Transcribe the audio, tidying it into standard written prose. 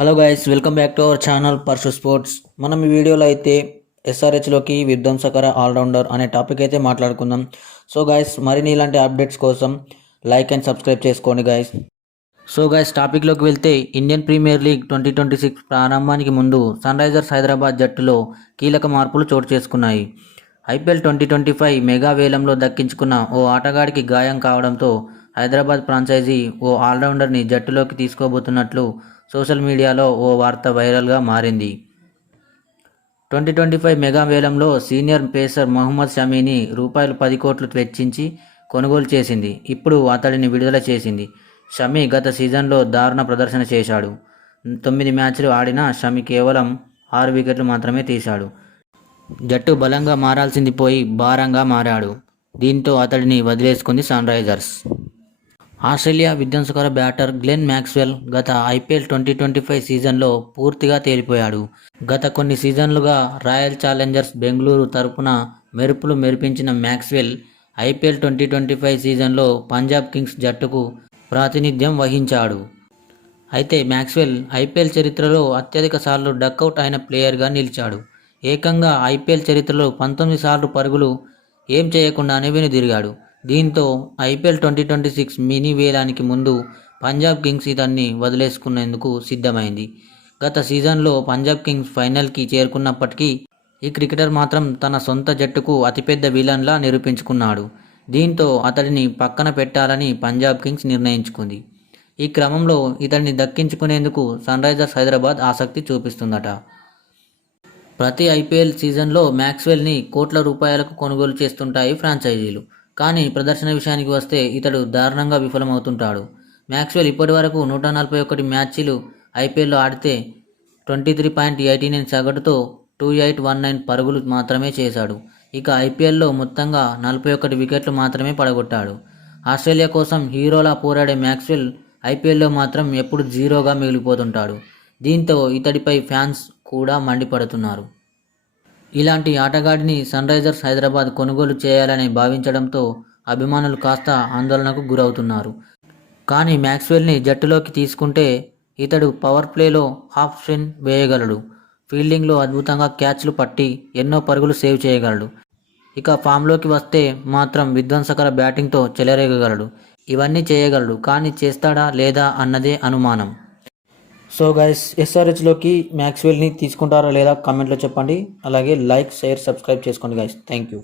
Hello guys, welcome back to our channel purse sports. మనం ఈ వీడియోలో అయితే ఎస్ఆర్హెచ్లోకి విధ్వంసకర ఆల్రౌండర్ అనే టాపిక్ అయితే మాట్లాడుకుందాం. సో గైస్, మరిన్ని ఇలాంటి అప్డేట్స్ కోసం లైక్ అండ్ సబ్స్క్రైబ్ చేసుకోండి గైస్. సో గైస్, టాపిక్లోకి వెళ్తే ఇండియన్ ప్రీమియర్ లీగ్ 2026 ప్రారంభానికి ముందు సన్ రైజర్స్ హైదరాబాద్ జట్టులో కీలక మార్పులు చోటు చేసుకున్నాయి. ఐపీఎల్ 2025 మెగా వేలంలో దక్కించుకున్న ఓ ఆటగాడికి గాయం కావడంతో హైదరాబాద్ ఫ్రాంచైజీ ఓ ఆల్రౌండర్ని జట్టులోకి తీసుకోబోతున్నట్లు సోషల్ మీడియాలో ఓ వార్త వైరల్గా మారింది. 2025 మెగా వేలంలో సీనియర్ పేసర్ మహమ్మద్ షమీని ₹10 కోట్లు వెచ్చించి కొనుగోలు చేసింది. ఇప్పుడు అతడిని విడుదల చేసింది. షమీ గత సీజన్లో దారుణ ప్రదర్శన చేశాడు. 9 మ్యాచ్లు ఆడిన షమీ కేవలం 6 వికెట్లు మాత్రమే తీశాడు. జట్టు బలంగా మారాల్సింది పోయి భారంగా మారాడు. దీంతో అతడిని వదిలేసుకుంది సన్ రైజర్స్. ఆస్ట్రేలియా విధ్వంసకర బ్యాటర్ గ్లెన్ మ్యాక్స్వెల్ గత ఐపీఎల్ 2025 సీజన్లో పూర్తిగా తేలిపోయాడు. గత కొన్ని సీజన్లుగా రాయల్ ఛాలెంజర్స్ బెంగళూరు తరపున మెరుపులు మెరిపించిన మ్యాక్స్వెల్ ఐపీఎల్ 2025 సీజన్లో పంజాబ్ కింగ్స్ జట్టుకు ప్రాతినిధ్యం వహించాడు. అయితే మ్యాక్స్వెల్ ఐపీఎల్ చరిత్రలో అత్యధిక సార్లు డకౌట్ అయిన ప్లేయర్గా నిలిచాడు. ఏకంగా ఐపీఎల్ చరిత్రలో 19 సార్లు పరుగులు ఏం చేయకుండానే వెనుదిరిగాడు. దీంతో ఐపీఎల్ 2026 మినీ వేలానికి ముందు పంజాబ్ కింగ్స్ ఇతన్ని వదిలేసుకునేందుకు సిద్ధమైంది. గత సీజన్లో పంజాబ్ కింగ్స్ ఫైనల్కి చేరుకున్నప్పటికీ ఈ క్రికెటర్ మాత్రం తన సొంత జట్టుకు అతిపెద్ద విలన్లా నిరూపించుకున్నాడు. దీంతో అతడిని పక్కన పెట్టాలని పంజాబ్ కింగ్స్ నిర్ణయించుకుంది. ఈ క్రమంలో ఇతడిని దక్కించుకునేందుకు సన్ రైజర్స్ హైదరాబాద్ ఆసక్తి చూపిస్తుందట. ప్రతి ఐపీఎల్ సీజన్లో మ్యాక్స్వెల్ని కోట్ల రూపాయలకు కొనుగోలు చేస్తుంటాయి ఫ్రాంచైజీలు. కానీ ప్రదర్శన విషయానికి వస్తే ఇతడు దారుణంగా విఫలమవుతుంటాడు. మ్యాక్స్వెల్ ఇప్పటివరకు 141 మ్యాచ్లు ఐపీఎల్లో ఆడితే 23.89 సగటుతో 2819 పరుగులు మాత్రమే చేశాడు. ఇక ఐపీఎల్లో మొత్తంగా 41 వికెట్లు మాత్రమే పడగొట్టాడు. ఆస్ట్రేలియా కోసం హీరోలా పోరాడే మ్యాక్స్వెల్ ఐపీఎల్లో మాత్రం ఎప్పుడు జీరోగా మిగిలిపోతుంటాడు. దీంతో ఇతడిపై ఫ్యాన్స్ కూడా మండిపడుతున్నారు. ఇలాంటి ఆటగాడిని సన్ రైజర్స్ హైదరాబాద్ కొనుగోలు చేయాలని భావించడంతో అభిమానులు కాస్త ఆందోళనకు గురవుతున్నారు. కానీ మ్యాక్స్వెల్ని జట్టులోకి తీసుకుంటే ఇతడు పవర్ ప్లేలో హాఫ్ స్పిన్ వేయగలడు. ఫీల్డింగ్లో అద్భుతంగా క్యాచ్లు పట్టి ఎన్నో పరుగులు సేవ్ చేయగలడు. ఇక ఫామ్లోకి వస్తే మాత్రం విధ్వంసకర బ్యాటింగ్తో చెలరేగగలడు. ఇవన్నీ చేయగలడు. కానీ చేస్తాడా లేదా అన్నదే అనుమానం. సో గైస్, ఎస్ఆర్హెచ్లోకి మ్యాక్స్వెల్ని తీసుకుంటారా లేదా కామెంట్లో చెప్పండి. అలాగే లైక్, షేర్, సబ్స్క్రైబ్ చేసుకోండి గైస్. Thank you.